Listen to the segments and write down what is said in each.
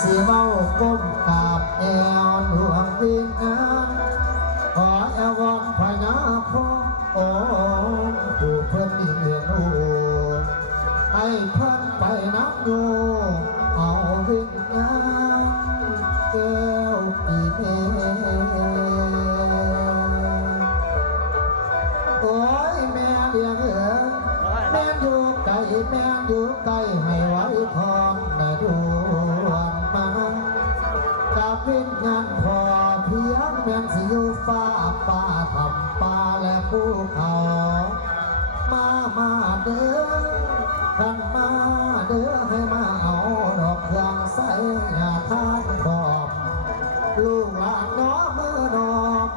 สีเมาก้มกราบแอวดวงวิญญาณขอแอววอนพญาพงโอ้ผู้เพิ่นมีเงินหูให้เพิ่นไปนับอยู่เอาวิญญาณแก้วปีเมโอ้ยแม่เลี้ยงเอ๋ยแม่อยู่ไกลแม่อยู่ไกลให้ไว้ทองแม่ดวงมากับวิญญาณพอเพียงแม่นสิอยู่ฟ้าป่าทำป่าและภูเขามาเด้อกันมาเด้อให้มาเอาดอกเครื่องใส่ยาทานดอกลูกหลานน้อมือดอก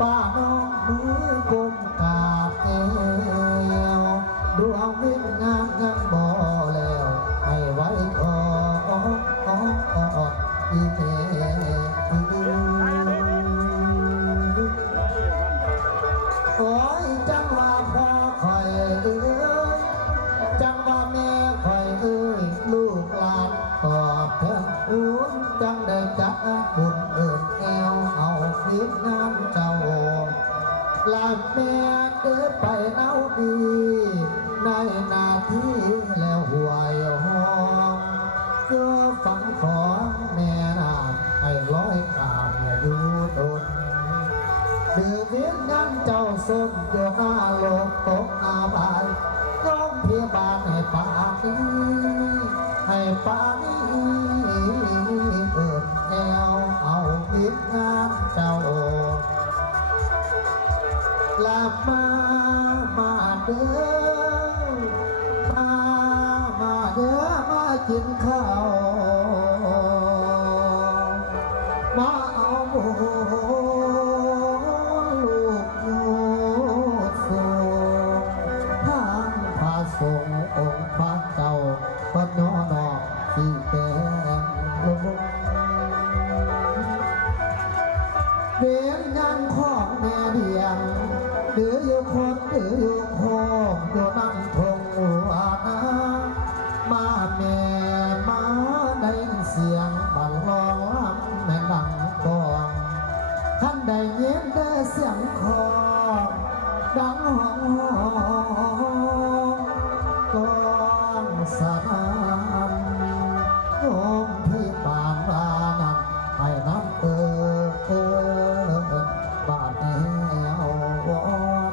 ป้าน้องมือกลมกาบเอวดวงวิญญาณยังบ่แล้วให้ไว้ขออีเมโอ้ยจังว่าพ่อคอยเอ้ยจังว่าแม่คอยเอ้ยลูกหลานตอบแทนอุ่นจังได้จักบุญเอิญแอวเอาสิงานเจ้าลาแม่เด้อไปเนาดีในนาทีแล้วหวยห้องเพื่อฝังของแม่น้ำให้ร้อยข้ามอยู่ดนดือเวียนนั้นเจ้าส้มโยหน้าโลกตกอาบายน้องเพียบานให้ป่านี้ให้ป่านี้เอิดแอวเอาวิญญาณเจ้าลามาเด้อมาเด้อมากินข้าวมาเอาลูกอยู่สูงทางพระสงฆ์องค์พระเจ้าพระนอนอกที่แก้มลงเวียนงานของแม่เดียงหรืออยู่คนหรืออยู่โคงอยู่นั่งทงหัวนามาแม่มาได้เสียงบันลองลำแม่ดังกองท่านได้ยินได้เสียงคอดังห้องกองสะท้านโยมที่ปานบานันให้น้ำบาดแนววอน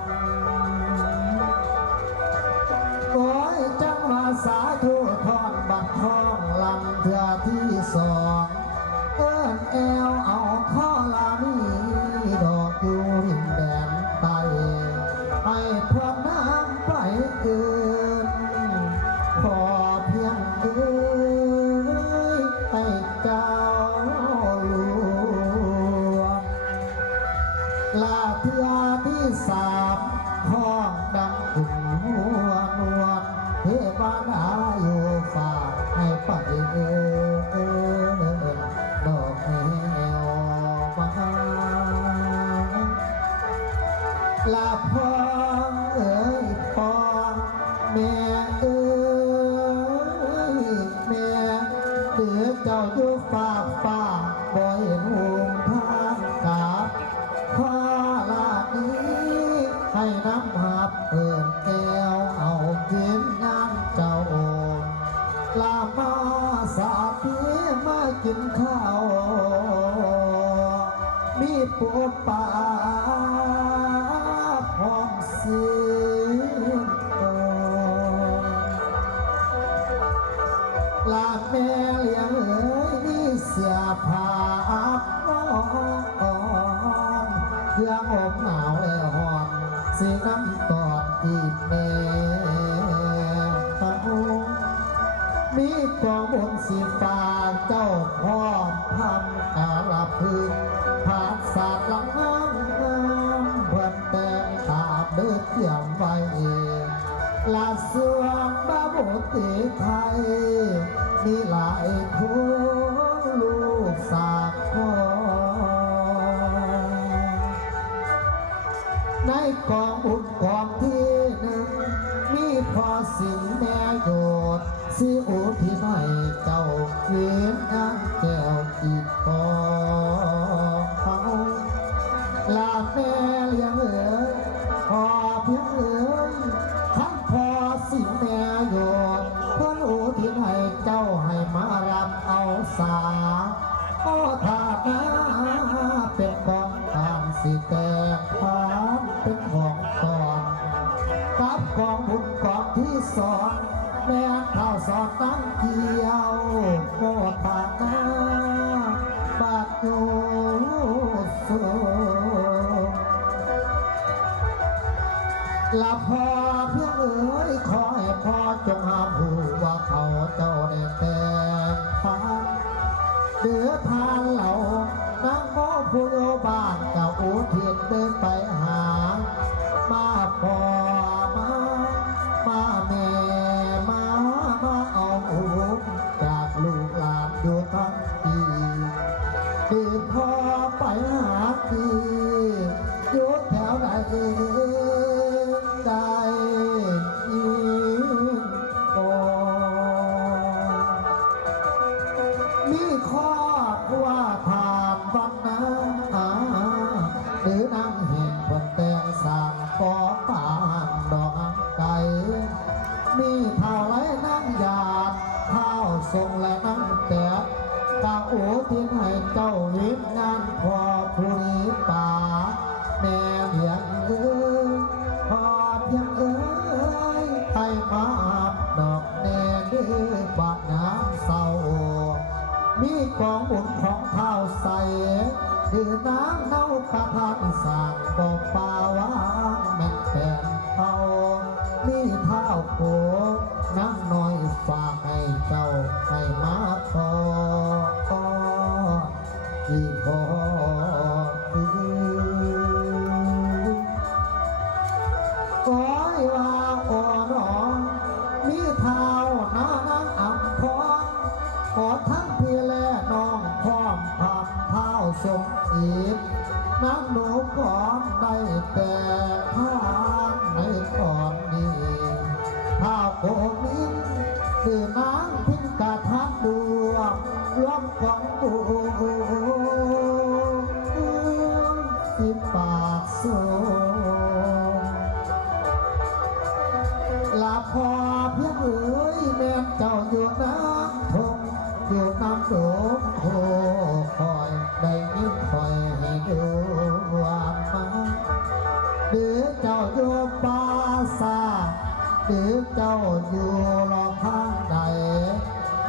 โอ้ยจังมาสาธุทอนบัดคล้องลำเถื่อที่สองเอิ้นแอวเอาข้อลานีดอกอยู่ริมแดนใต้ให้พวกน้ำไปเกินพอเพียงเอ้ยให้เจ้าหลวงลาเทือที่สามห้องดังขุ่นหัวนวลเทวดาอยู่ฝากให้ไปดอกแอวมาลาพองเอ๋ยปองแม่เอ๋ยแม่เดือเจ้าอยู่ฝากบ่เห็นหุงทางกาบข้าลานี้ให้น้ำหับเอิญแก้วเอาเวียนงานเจ้าลามาสาธีมากินข้าวมีปูปลาพร้อมเสียงลาแม่เลี้ยงเอ๋ยนี่เสียผ้าเครื่องอบหนาวและหอนสีน้ำตอดอีกแม่มีกองบนสีฟ้าเจ้าพ่อพันกาลพื้นผาดสาดหลังน้ำเพื่อนแต่งตาเดือดเกี่ยมไว้ลาสวงบ้าบุตรไทยมีหลายผู้ลูกสากพ่อในกองบุญกองที่หนึ่งมีพอสิ่งแม่โยดสิอุทิศให้เจ้าเวียนงานแก่ สาก็ถาดนาเป็นกองทานสิแตกทานเป็นของก่อนกับกองบุญกองที่สอนแม่ข้าวสอนตั้งเกี่ยวก็ถาดนาบาดอยู่สูงละพอเพียงเอ๋ยขอให้พ่อจงห้ามหูว่าเขาเจ้าได้แต่งฟันเดือทานเหล่านางโมผู้โยบ้านเก่าอุทิศเดินไปหามาพอมาแม่มาเอาหูจากลูกหลานอยู่ทั้งปีดีพอไปหาดีอยู่แถวไหนได้ยินโอมีข้อว่าทานวันนาหรือนางเห็นคนแต่งสร้างก่อป่านดอกไก่มีเท่าไรนั่งหยาดเท้าทรงและนั่งแต่กะโอที่ให้เจ้าวิญญาณพอผู้นี้ป่าแม่เพียงพอเพียงให้มาดอกแน่ดื้อบาดน้ำเศร้ามีกองบุญของเท้าใสคือน้ำเน่ากระทานสากบอกป่าว่าแม่แก่เท่ามีเท้าโกน้ำน้อยฝากให้เจ้าให้มาพอที่พอก้อยว่าอ่อนอ่อนมีเท้านางอับพรขอทั้งพี่และน้องพร้อมผักเท้าทรงอีกนางหนูก่อนได้แต่ผ่านในก่อนนี้ข้าวโกมินคือนางพิ้งกะทักดวงล้อมกองบูสิปากโซลาพอเพียงเอ๋ยแม่เจ้าอยู่น้ำทงอยู่น้ำโดมโคคอยได้ยิ้มคอยให้ดูวันมาหรือเจ้าอยู่ป่าซาหรือเจ้าอยู่รอข้างใด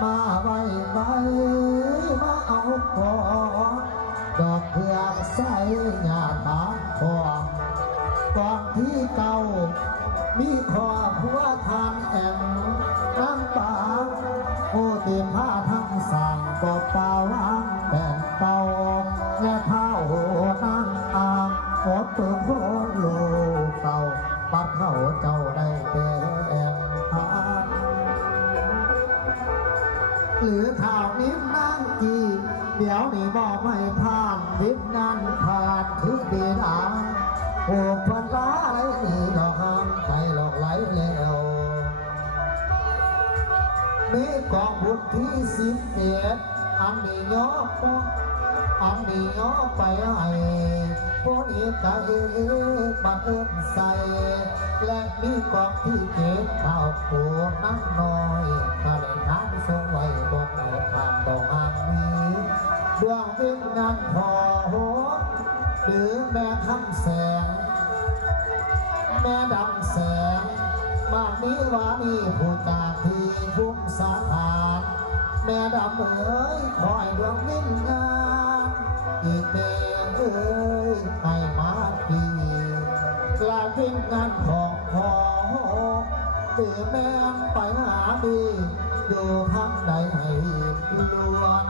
มาไว้มาเอาของดอกเพื่องใส่หญ้าตามพร้อมกองที่เก่ามีขอผัวทานแอ่งน้ำปาโอตีผ้าทั้งสั่งบ่ป่าวางแบ่งเตาและเท้านั่งอ่างโอดตัวโคโลเต่าปัดเข้าเจ้าได้เป็นทานหรือข่าวนิ้มนั่งกีเดี๋ยวนี้บอกไม่ผ่านวิบงานผ่านคือเดียดาโอ้พันร้ายนี่หลอกห้ามไปหลอกไหลแล้วมีกองบุญที่11อันนี้ย่อปออันนี้ย่อไปให้ผู้นี้กะบัดเอิญใส่และมีกองที่7ข้าวโพดนักน้อยถ้าได้ทานทรงไว้บนไหนทานดอกอันนี้ดวงวิญญาณพอโหหรือแม่คำแสงแม่ดำแสงบ้านนี้ว่ามีผู้จากที่ภูมิสถานแม่ดำเอ๋ยคอยดวงวิญญาณอีกเด้เอ๋ยให้มาปีกลายเป็นงานของพ่อหรือแม่ไปหาดีอยู่ทางใดให้ล้วน